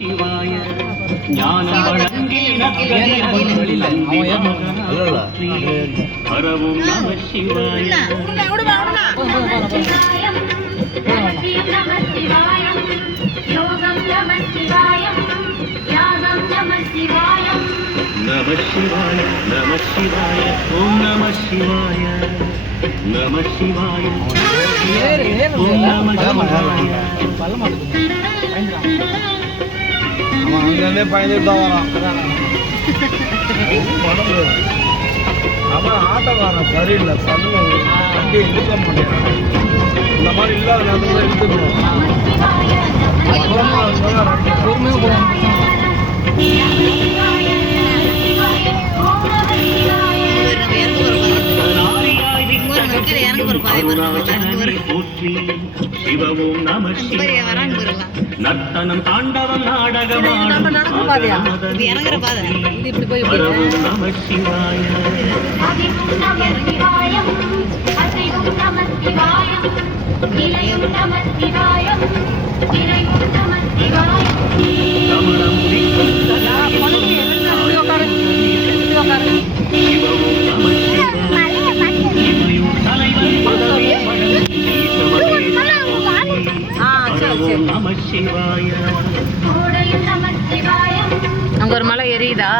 சிவாய ஞானம் வழங்கின பரவும் நம சிவாய நம சிவாய நம சிவாய ஓம் நம சிவாய நம சிவாய ஓம் நம சிவாய. அவன் அங்கே பயந்துட்டு தான் வரான். அவன் ஆட்டக்காரன் சரியில்லை, சதுல வண்டியை இழுக்க மாட்டேங்கிறான். இந்த மாதிரி இல்லாத நேரத்தில் இழுத்துக்கணும். சிவவும் நம நர்த்தனம் தாண்டவம் நாடகமாடும் நம சிவாய அங்க ஒரு மலை எரியுதா?